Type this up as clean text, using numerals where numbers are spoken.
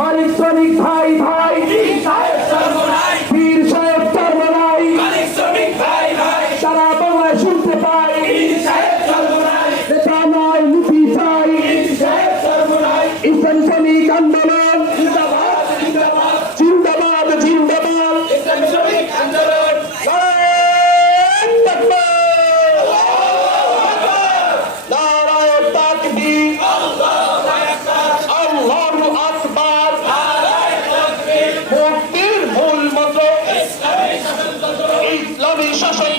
মালিক শ্রমিক ভাই ভাই, পীর সাহেব চরমনাই, সারা বাংলায় শুনতে পাই, নেতা নয় নীতি চাই, ইসলাম শ্রমিক আন্দোলন জিন্দাবাদ জিন্দাবাদ। নারায়ে তাকবীর, আল্লাহু আকবার। মুক্তির মূল মন্ত্র ইসলামী শাসন।